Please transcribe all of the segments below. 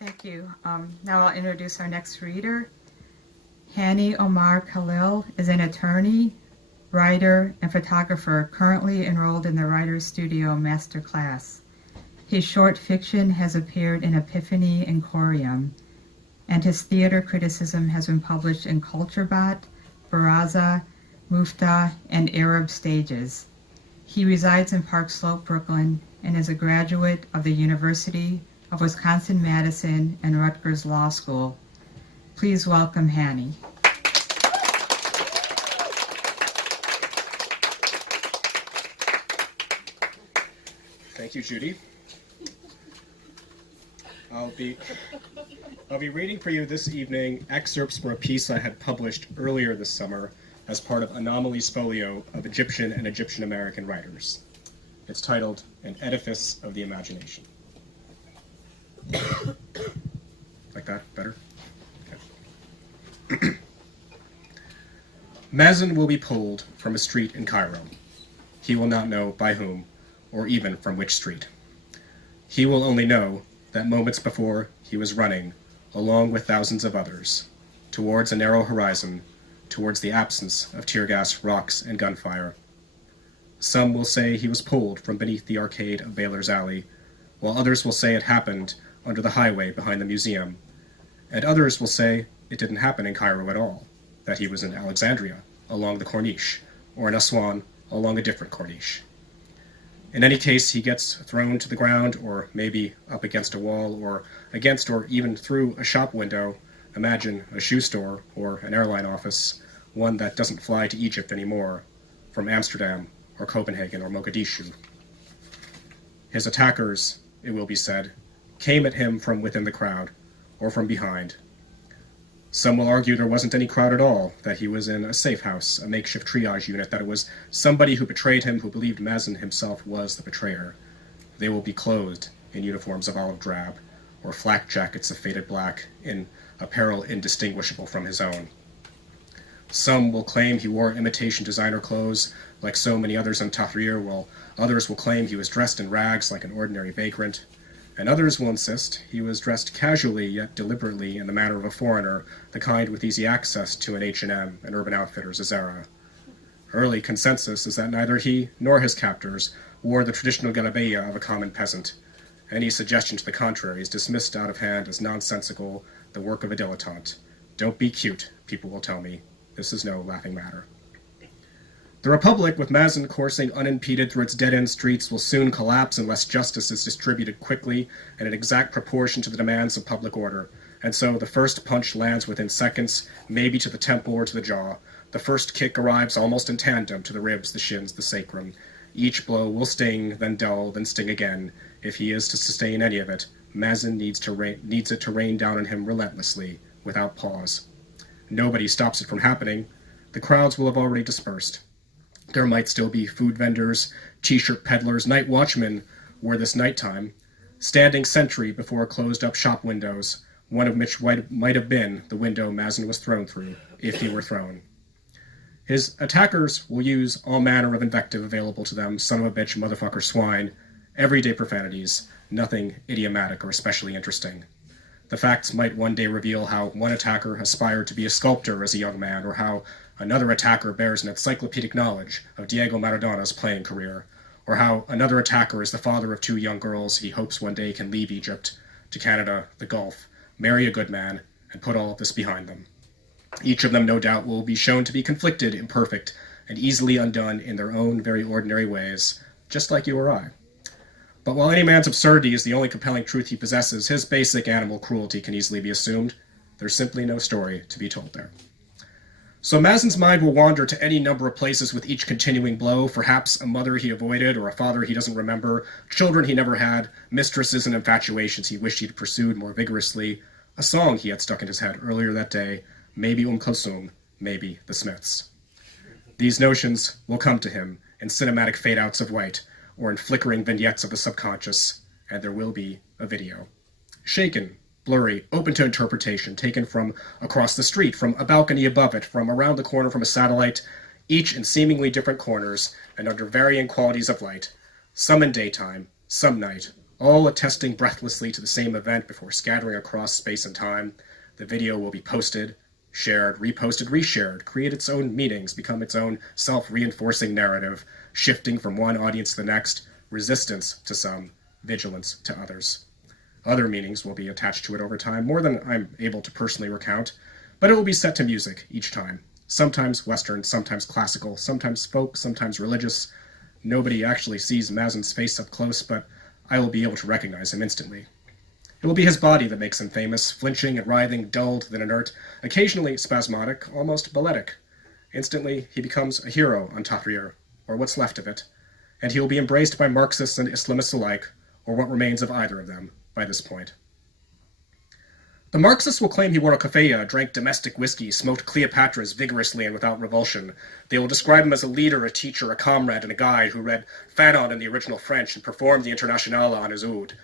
Thank you. Now I'll introduce our next reader. Hani Khalil is an attorney, writer, and photographer currently enrolled in the Writer's Studio Master Class. His short fiction has appeared in Epiphany and Corium, and his theater criticism has been published in CultureBot, Baraza, Mufta, and Arab Stages. He resides in Park Slope, Brooklyn, and is a graduate of the University of Wisconsin-Madison and Rutgers Law School. Please welcome Hani. Thank you, Judy. I'll be reading for you this evening excerpts from a piece I had published earlier this summer as part of Anomaly's folio of Egyptian and Egyptian American writers. It's titled An Edifice of the Imagination. Like that? Better? Okay. Mazen will be pulled from a street in Cairo. He will not know by whom, or even from which street. He will only know that moments before he was running, along with thousands of others, towards a narrow horizon, towards the absence of tear gas, rocks, and gunfire. Some will say he was pulled from beneath the arcade of Baylor's Alley, while others will say it happened under the highway behind the museum, and others will say it didn't happen in Cairo at all, that he was in Alexandria, along the Corniche, or in Aswan, along a different Corniche. In any case, he gets thrown to the ground, or maybe up against a wall, or against or even through a shop window. Imagine a shoe store or an airline office, one that doesn't fly to Egypt anymore, from Amsterdam or Copenhagen or Mogadishu. His attackers, it will be said, came at him from within the crowd, or from behind. Some will argue there wasn't any crowd at all, that he was in a safe house, a makeshift triage unit, that it was somebody who betrayed him who believed Mazen himself was the betrayer. They will be clothed in uniforms of olive drab, or flak jackets of faded black, in apparel indistinguishable from his own. Some will claim he wore imitation designer clothes, like so many others in Tahrir, while others will claim he was dressed in rags like an ordinary vagrant. And others will insist he was dressed casually yet deliberately in the manner of a foreigner, the kind with easy access to an H&M and Urban Outfitters, a Zara. Early consensus is that neither he nor his captors wore the traditional galabeya of a common peasant. Any suggestion to the contrary is dismissed out of hand as nonsensical, the work of a dilettante. Don't be cute, people will tell me. This is no laughing matter. The Republic, with Mazen coursing unimpeded through its dead-end streets, will soon collapse unless justice is distributed quickly and in exact proportion to the demands of public order. And so the first punch lands within seconds, maybe to the temple or to the jaw. The first kick arrives almost in tandem to the ribs, the shins, the sacrum. Each blow will sting, then dull, then sting again. If he is to sustain any of it, Mazen needs it to rain down on him relentlessly, without pause. Nobody stops it from happening. The crowds will have already dispersed. There might still be food vendors, t-shirt peddlers, night watchmen were this nighttime, standing sentry before closed-up shop windows, one of which might have been the window Mazen was thrown through, if he were thrown. His attackers will use all manner of invective available to them, son of a bitch, motherfucker, swine, everyday profanities, nothing idiomatic or especially interesting. The facts might one day reveal how one attacker aspired to be a sculptor as a young man, or how another attacker bears an encyclopedic knowledge of Diego Maradona's playing career, or how another attacker is the father of 2 young girls he hopes one day can leave Egypt, to Canada, the Gulf, marry a good man, and put all of this behind them. Each of them, no doubt, will be shown to be conflicted, imperfect, and easily undone in their own very ordinary ways, just like you or I. But while any man's absurdity is the only compelling truth he possesses, his basic animal cruelty can easily be assumed. There's simply no story to be told there. So Mazen's mind will wander to any number of places with each continuing blow, perhaps a mother he avoided, or a father he doesn't remember, children he never had, mistresses and infatuations he wished he'd pursued more vigorously, a song he had stuck in his head earlier that day, maybe Kulthum, maybe the Smiths. These notions will come to him in cinematic fade-outs of white, or in flickering vignettes of the subconscious, and there will be a video. Shaken, blurry, open to interpretation, taken from across the street, from a balcony above it, from around the corner from a satellite, each in seemingly different corners and under varying qualities of light, some in daytime, some night, all attesting breathlessly to the same event before scattering across space and time. The video will be posted, shared, reposted, reshared, create its own meanings, become its own self-reinforcing narrative, shifting from one audience to the next, resistance to some, vigilance to others. Other meanings will be attached to it over time, more than I'm able to personally recount, but it will be set to music each time. Sometimes Western, sometimes classical, sometimes folk, sometimes religious. Nobody actually sees Mazen's face up close, but I will be able to recognize him instantly. It will be his body that makes him famous, flinching and writhing, dulled, then inert, occasionally spasmodic, almost balletic. Instantly, he becomes a hero on Tahrir, or what's left of it, and he will be embraced by Marxists and Islamists alike, or what remains of either of them, by this point. The Marxists will claim he wore a keffiyeh, drank domestic whiskey, smoked Cleopatras vigorously and without revulsion. They will describe him as a leader, a teacher, a comrade, and a guide who read Fanon in the original French and performed the Internationale on his oud.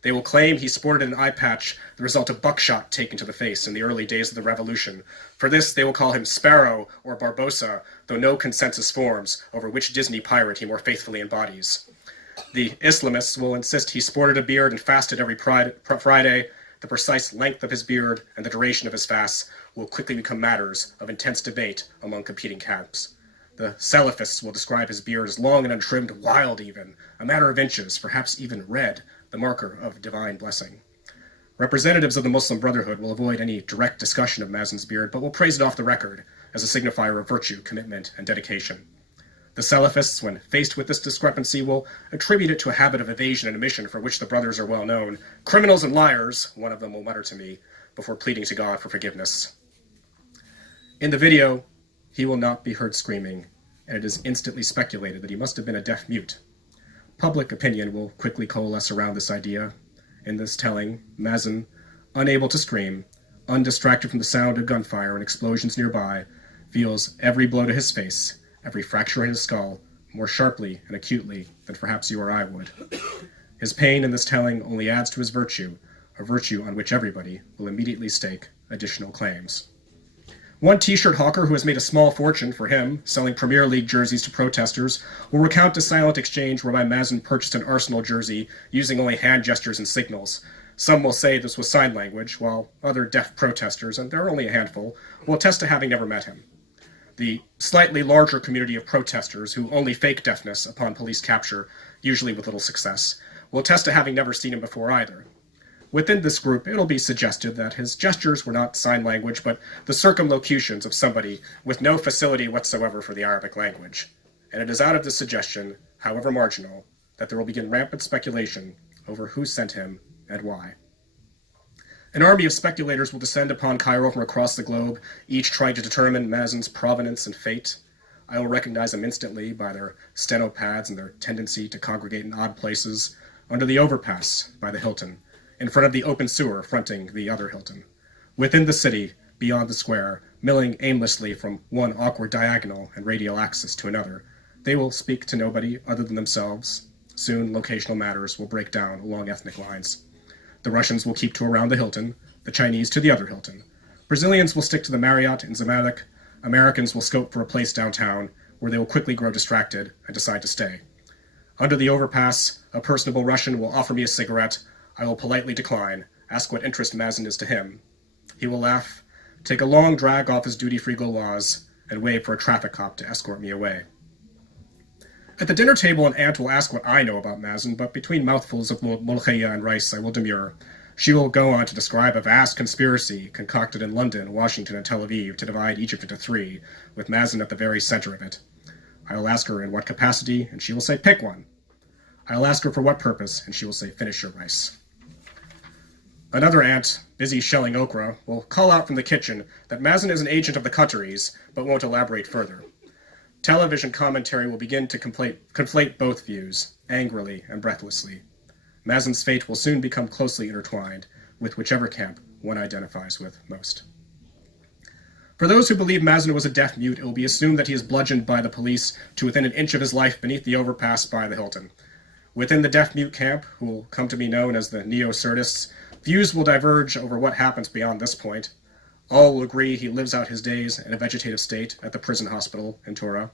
They will claim he sported an eye patch, the result of buckshot taken to the face in the early days of the Revolution. For this, they will call him Sparrow or Barbossa, though no consensus forms over which Disney pirate he more faithfully embodies. The Islamists will insist he sported a beard and fasted every Friday. The precise length of his beard and the duration of his fasts will quickly become matters of intense debate among competing camps. The Salafists will describe his beard as long and untrimmed, wild even, a matter of inches, perhaps even red, the marker of divine blessing. Representatives of the Muslim Brotherhood will avoid any direct discussion of Mazen's beard, but will praise it off the record as a signifier of virtue, commitment, and dedication. The Salafists, when faced with this discrepancy, will attribute it to a habit of evasion and omission for which the brothers are well known. Criminals and liars, one of them will mutter to me, before pleading to God for forgiveness. In the video, he will not be heard screaming, and it is instantly speculated that he must have been a deaf mute. Public opinion will quickly coalesce around this idea. In this telling, Mazen, unable to scream, undistracted from the sound of gunfire and explosions nearby, feels every blow to his face, every fracture in his skull, more sharply and acutely than perhaps you or I would. His pain in this telling only adds to his virtue, a virtue on which everybody will immediately stake additional claims. One t-shirt hawker who has made a small fortune for him, selling Premier League jerseys to protesters, will recount a silent exchange whereby Mazen purchased an Arsenal jersey using only hand gestures and signals. Some will say this was sign language, while other deaf protesters, and there are only a handful, will attest to having never met him. The slightly larger community of protesters who only fake deafness upon police capture, usually with little success, will attest to having never seen him before either. Within this group, it'll be suggested that his gestures were not sign language, but the circumlocutions of somebody with no facility whatsoever for the Arabic language. And it is out of this suggestion, however marginal, that there will begin rampant speculation over who sent him and why. An army of speculators will descend upon Cairo from across the globe, each trying to determine Mazen's provenance and fate. I will recognize them instantly by their stenopads and their tendency to congregate in odd places, under the overpass by the Hilton, in front of the open sewer fronting the other Hilton. Within the city, beyond the square, milling aimlessly from one awkward diagonal and radial axis to another, they will speak to nobody other than themselves. Soon, locational matters will break down along ethnic lines. The Russians will keep to around the Hilton, the Chinese to the other Hilton. Brazilians will stick to the Marriott in Zamalek. Americans will scope for a place downtown where they will quickly grow distracted and decide to stay. Under the overpass, a personable Russian will offer me a cigarette. I will politely decline, ask what interest Mazen is to him. He will laugh, take a long drag off his duty-free Gauloise, and wait for a traffic cop to escort me away. At the dinner table, an aunt will ask what I know about Mazen, but between mouthfuls of molcheya and rice, I will demur. She will go on to describe a vast conspiracy concocted in London, Washington, and Tel Aviv to divide Egypt into three, with Mazen at the very center of it. I will ask her in what capacity, and she will say, pick one. I will ask her for what purpose, and she will say, finish your rice. Another aunt, busy shelling okra, will call out from the kitchen that Mazen is an agent of the Qataris, but won't elaborate further. Television commentary will begin to conflate both views, angrily and breathlessly. Mazen's fate will soon become closely intertwined with whichever camp one identifies with most. For those who believe Mazen was a deaf mute, it will be assumed that he is bludgeoned by the police to within an inch of his life beneath the overpass by the Hilton. Within the deaf mute camp, who will come to be known as the neo-Surdists, views will diverge over what happens beyond this point. All will agree he lives out his days in a vegetative state at the prison hospital in Tura.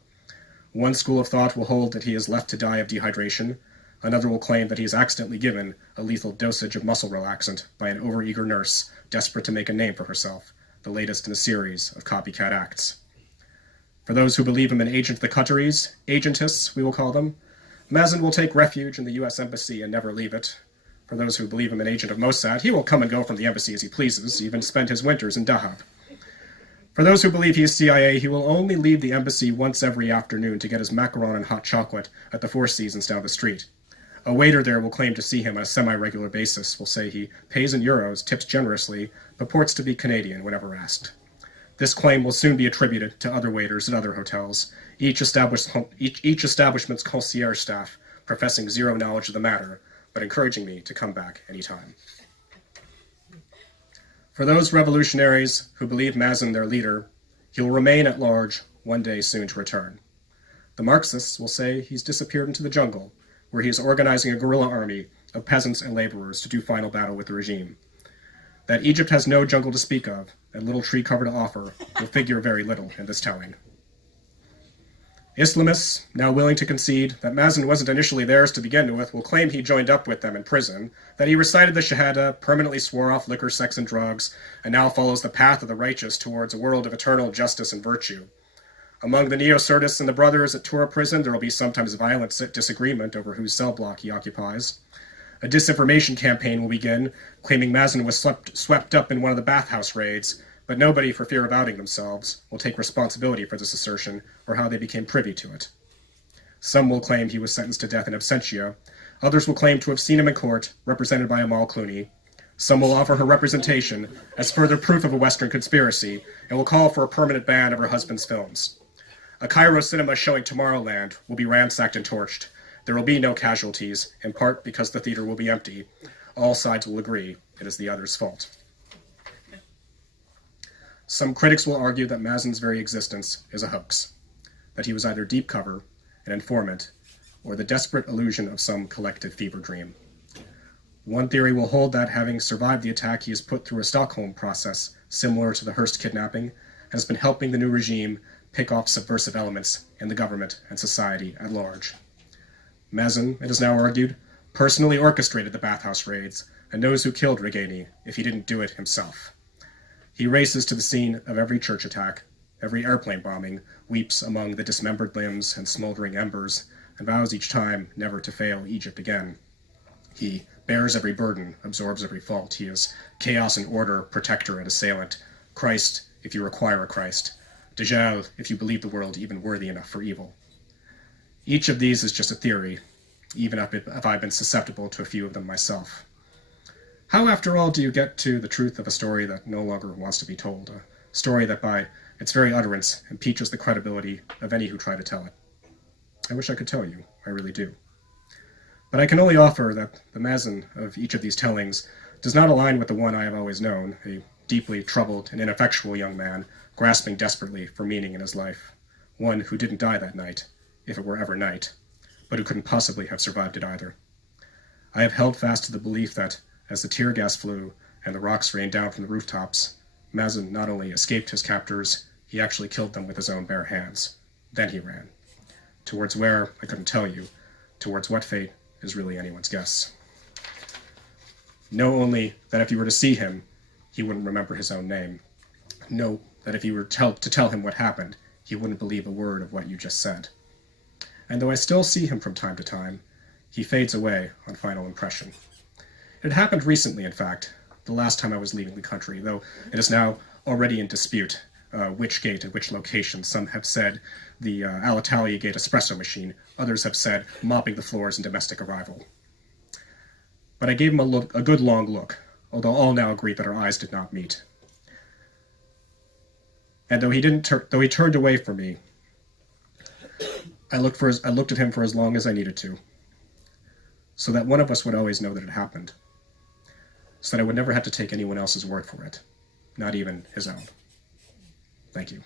One school of thought will hold that he is left to die of dehydration. Another will claim that he is accidentally given a lethal dosage of muscle relaxant by an overeager nurse desperate to make a name for herself, the latest in a series of copycat acts. For those who believe him an agent of the coteries, agentists, we will call them, Mazen will take refuge in the U.S. Embassy and never leave it. For those who believe him an agent of Mossad, he will come and go from the embassy as he pleases, even spend his winters in Dahab. For those who believe he is CIA, he will only leave the embassy once every afternoon to get his macaron and hot chocolate at the Four Seasons down the street. A waiter there will claim to see him on a semi-regular basis, will say he pays in euros, tips generously, purports to be Canadian whenever asked. This claim will soon be attributed to other waiters at other hotels, each establishment's concierge staff professing zero knowledge of the matter, but encouraging me to come back anytime. For those revolutionaries who believe Mazen their leader, he will remain at large, one day soon to return. The Marxists will say he's disappeared into the jungle, where he is organizing a guerrilla army of peasants and laborers to do final battle with the regime. That Egypt has no jungle to speak of, and little tree cover to offer, will figure very little in this telling. Islamists, now willing to concede that Mazen wasn't initially theirs to begin with, will claim he joined up with them in prison, that he recited the Shahada, permanently swore off liquor, sex, and drugs, and now follows the path of the righteous towards a world of eternal justice and virtue. Among the neo-Surdists and the brothers at Tura prison, there will be sometimes violent disagreement over whose cell block he occupies. A disinformation campaign will begin, claiming Mazen was swept up in one of the bathhouse raids, but nobody, for fear of outing themselves, will take responsibility for this assertion or how they became privy to it. Some will claim he was sentenced to death in absentia. Others will claim to have seen him in court, represented by Amal Clooney. Some will offer her representation as further proof of a Western conspiracy and will call for a permanent ban of her husband's films. A Cairo cinema showing Tomorrowland will be ransacked and torched. There will be no casualties, in part because the theater will be empty. All sides will agree it is the other's fault. Some critics will argue that Mazen's very existence is a hoax, that he was either deep cover, an informant, or the desperate illusion of some collective fever dream. One theory will hold that, having survived the attack, he has put through a Stockholm process similar to the Hearst kidnapping and has been helping the new regime pick off subversive elements in the government and society at large. Mazen, it is now argued, personally orchestrated the bathhouse raids and knows who killed Regheni if he didn't do it himself. He races to the scene of every church attack, every airplane bombing, weeps among the dismembered limbs and smoldering embers, and vows each time never to fail Egypt again. He bears every burden, absorbs every fault. He is chaos and order, protector and assailant, Christ if you require a Christ, Dajjal if you believe the world even worthy enough for evil. Each of these is just a theory, even if I've been susceptible to a few of them myself. How, after all, do you get to the truth of a story that no longer wants to be told, a story that by its very utterance impeaches the credibility of any who try to tell it? I wish I could tell you, I really do. But I can only offer that the Mazen of each of these tellings does not align with the one I have always known, a deeply troubled and ineffectual young man grasping desperately for meaning in his life, one who didn't die that night, if it were ever night, but who couldn't possibly have survived it either. I have held fast to the belief that, as the tear gas flew and the rocks rained down from the rooftops, Mazen not only escaped his captors, he actually killed them with his own bare hands. Then he ran. Towards where, I couldn't tell you. Towards what fate is really anyone's guess. Know only that if you were to see him, he wouldn't remember his own name. Know that if you were to tell him what happened, he wouldn't believe a word of what you just said. And though I still see him from time to time, he fades away on final impression. It happened recently, in fact, the last time I was leaving the country, though it is now already in dispute which gate and which location. Some have said the Alitalia Gate espresso machine, others have said mopping the floors in domestic arrival. But I gave him a good long look, although all now agree that our eyes did not meet. And though he turned away from me, I looked at him for as long as I needed to, so that one of us would always know that it happened, so that I would never have to take anyone else's word for it, not even his own. Thank you.